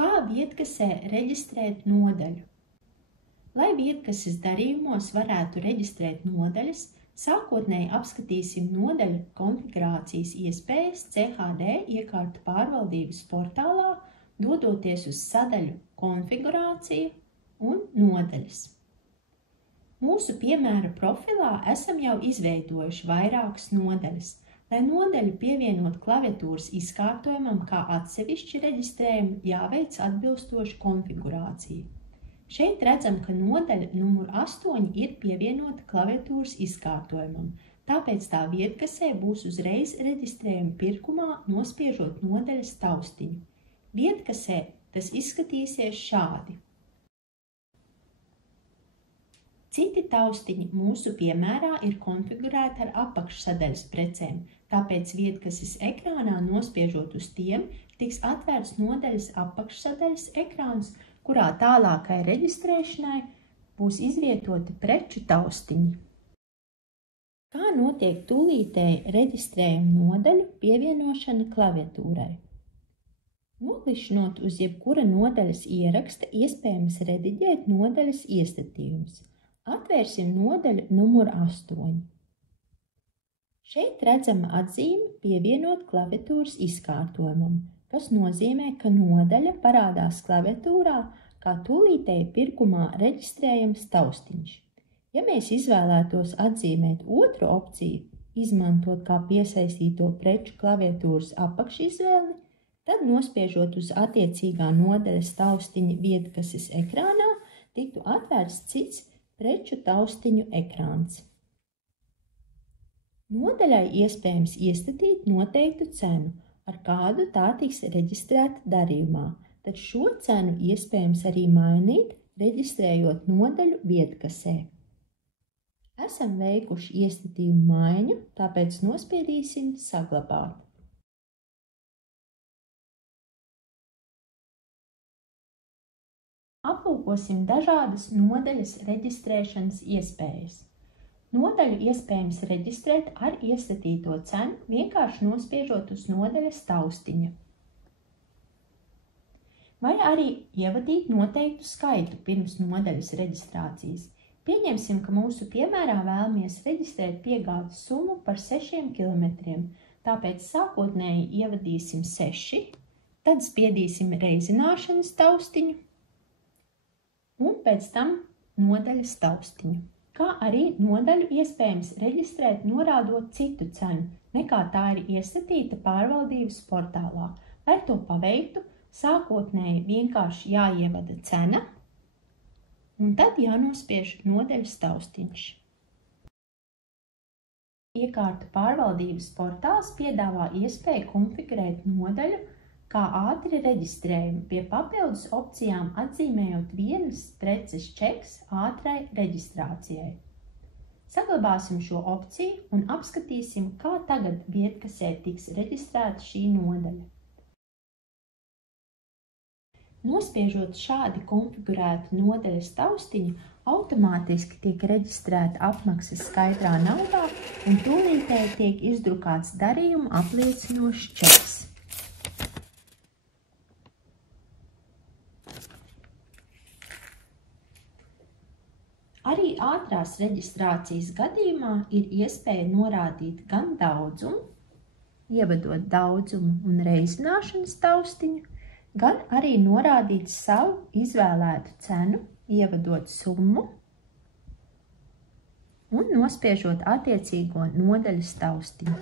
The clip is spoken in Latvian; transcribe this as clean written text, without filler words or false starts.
Kā vietkasē reģistrēt nodaļu? Lai vietkases darījumos varētu reģistrēt nodaļas, sākotnēji apskatīsim nodaļu konfigurācijas iespējas CHD iekārtu pārvaldības portālā, dodoties uz sadaļu konfigurācija un nodaļas. Mūsu piemēra profilā esam jau izveidojuši vairākas nodaļas. Lai nodaļu pievienot klaviatūras izkārtojumam kā atsevišķi reģistrējumu, jāveic atbilstoša konfigurācija. Šeit redzam, ka nodaļa numur 8 ir pievienota klaviatūras izkārtojumam, tāpēc tā vietkasē būs uzreiz reģistrējuma pirkumā, nospiežot nodaļas taustiņu. Vietkasē tas izskatīsies šādi. Citi taustiņi mūsu piemērā ir konfigurēti ar apakšsadaļas precēm, tāpēc vietkases ekrānā nospiežot uz tiem, tiks atvērts nodaļas apakšsadaļas ekrāns, kurā tālākai reģistrēšanai būs izvietoti preču taustiņi. Kā notiek tūlītēji reģistrējuma nodaļu pievienošana klaviatūrai? Noklišinot uz jebkura nodaļas ieraksta, iespējams rediģēt nodaļas iestatījumus. Atvērsim nodaļu numur 8. Šeit redzama atzīme pievienot klaviatūras izkārtojumam, kas nozīmē, ka nodaļa parādās klaviatūrā kā tūlītēji pirkumā reģistrējams taustiņš. Ja mēs izvēlētos atzīmēt otru opciju, izmantot kā piesaistīto preču klaviatūras apakšizvēli, tad nospiežot uz attiecīgā nodaļas taustiņa vietkases ekrānā, tiktu atvērts cits preču taustiņu ekrāns. Nodaļai iespējams iestatīt noteiktu cenu, ar kādu tā tiks reģistrēta darījumā, tad šo cenu iespējams arī mainīt, reģistrējot nodaļu vietkasē. Esam veikuši iestatījumu maiņu, tāpēc nospiedīsim saglabāt. Aplūkosim dažādas nodaļas reģistrēšanas iespējas. Nodaļu iespējams reģistrēt ar iestatīto cenu, vienkārši nospiežot uz nodaļas taustiņa. Vai arī ievadīt noteiktu skaitu pirms nodaļas reģistrācijas. Pieņemsim, ka mūsu piemērā vēlamies reģistrēt piegādes summu par 6 kilometriem, tāpēc sākotnēji ievadīsim 6, tad spiedīsim reizināšanas taustiņu un pēc tam nodaļas taustiņu. Kā arī nodaļu iespējams reģistrēt norādot citu cenu, nekā tā ir iestatīta pārvaldības portālā. Lai to paveiktu, sākotnēji vienkārši jāievada cena un tad jānospiež nodaļas taustiņš. Iekārtu pārvaldības portāls piedāvā iespēju konfigurēt nodaļu kā ātri reģistrējumu, pie papildus opcijām atzīmējot vienas preces čeks ātrai reģistrācijai. Saglabāsim šo opciju un apskatīsim, kā tagad vietkasē tiks reģistrēta šī nodaļa. Nospiežot šādi konfigurētu nodaļas taustiņu, automātiski tiek reģistrēta apmaksas skaidrā naudā un tūlītēji tiek izdrukāts darījumu apliecinošs čeks. Arī ātrās reģistrācijas gadījumā ir iespēja norādīt gan daudzumu, ievadot daudzumu un reizināšanas taustiņu, gan arī norādīt savu izvēlētu cenu, ievadot summu un nospiežot attiecīgo nodaļas taustiņu.